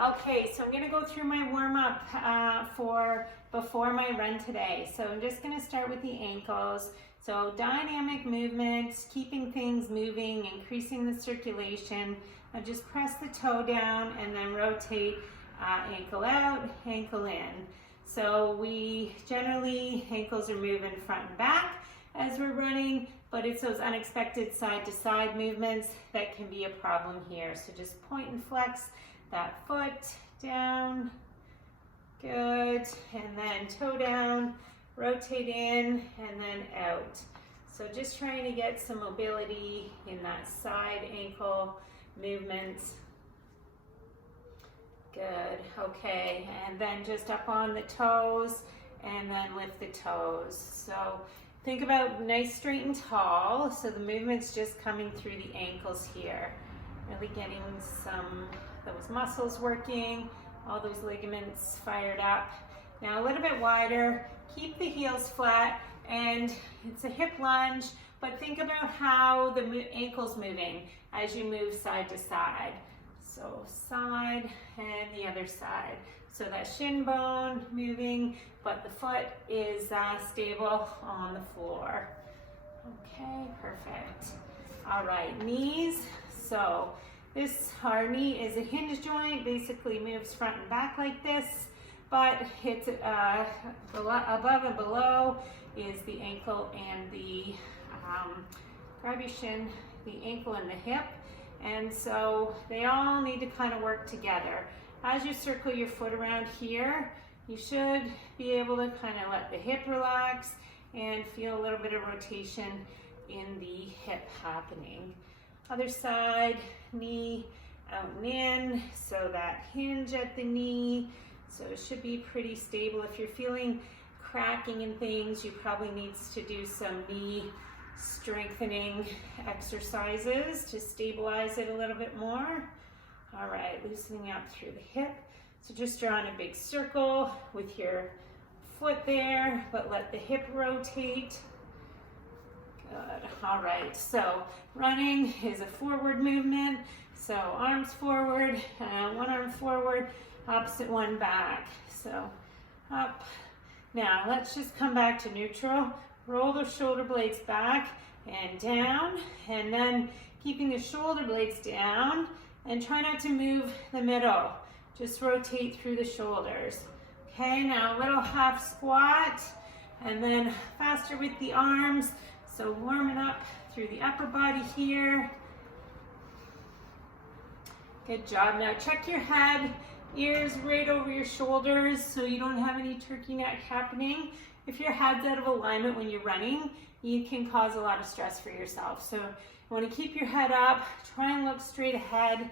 Okay, so I'm gonna go through my warm-up for before my run today. So I'm just gonna start with the ankles. So dynamic movements, keeping things moving, increasing the circulation. Now just press the toe down and then rotate ankle out, ankle in. So we generally, ankles are moving front and back as we're running, but it's those unexpected side to side movements that can be a problem here. So just point and flex that foot down, good, and then toe down, rotate in, and then out. So just trying to get some mobility in that side ankle movements. Good, okay, and then just up on the toes, and then lift the toes. So think about nice, straight, and tall. So the movement's just coming through the ankles here. Really getting those muscles working, all those ligaments fired up. Now a little bit wider, keep the heels flat, and it's a hip lunge, but think about how the ankle's moving as you move side to side. So side and the other side. So that shin bone moving, but the foot is stable on the floor. Okay, perfect. All right, knees. So our knee is a hinge joint, basically moves front and back like this, but it's above and below is the ankle and the, grab your shin, the ankle and the hip. And so they all need to kind of work together. As you circle your foot around here, you should be able to kind of let the hip relax and feel a little bit of rotation in the hip happening. Other side, knee out and in, so that hinge at the knee. So it should be pretty stable. If you're feeling cracking and things, you probably need to do some knee strengthening exercises to stabilize it a little bit more. All right, loosening up through the hip. So just drawing a big circle with your foot there, but let the hip rotate. Good. All right, so running is a forward movement. So arms forward, one arm forward, opposite one back. So up. Now let's just come back to neutral. Roll the shoulder blades back and down, and then keeping the shoulder blades down, and try not to move the middle. Just rotate through the shoulders. Okay, now a little half squat, and then faster with the arms. So warming up through the upper body here. Good job. Now check your head, ears right over your shoulders so you don't have any turkey neck happening. If your head's out of alignment when you're running, you can cause a lot of stress for yourself. So you want to keep your head up, try and look straight ahead,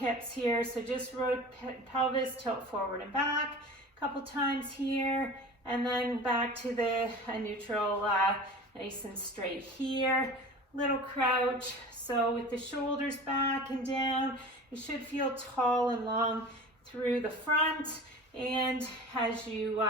hips here. So just rotate pelvis, tilt forward and back a couple times here, and then back to the neutral, nice and straight here. Little crouch. So with the shoulders back and down, you should feel tall and long through the front. And as you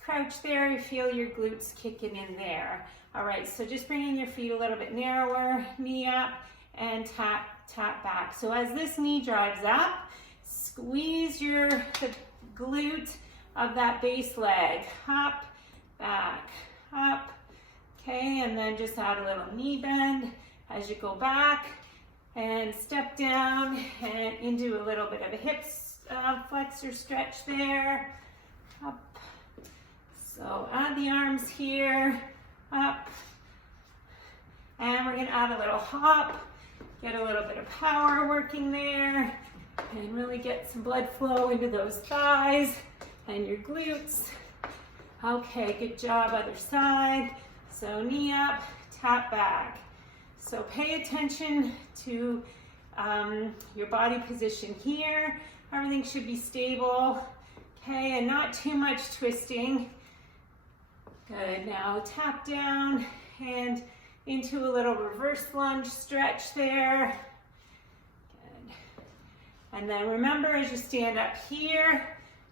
crouch there, you feel your glutes kicking in there. All right, so just bringing your feet a little bit narrower, knee up, and tap back. So as this knee drives up, squeeze the glute of that base leg. Up, back, up. Okay, and then just add a little knee bend as you go back and step down and into a little bit of a hip flexor stretch there. Up. So add the arms here, up, and we're gonna add a little hop, get a little bit of power working there, and really get some blood flow into those thighs and your glutes. Okay, good job, other side. So knee up, tap back. So pay attention to your body position here. Everything should be stable, okay, and not too much twisting. Good, now tap down and into a little reverse lunge stretch there. Good. And then remember, as you stand up here,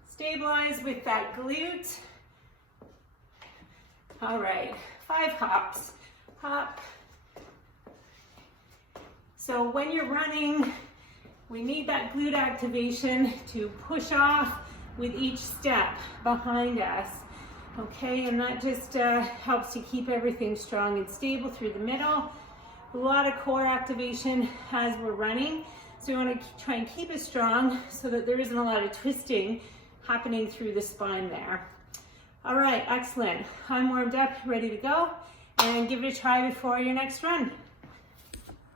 stabilize with that glute. All right, 5 hops. Hop. So when you're running, We need that glute activation to push off with each step behind us. Okay, and that just helps to keep everything strong and stable through the middle. A lot of core activation as we're running. So we want to try and keep it strong so that there isn't a lot of twisting happening through the spine there. All right, excellent. I'm warmed up, ready to go, and give it a try before your next run.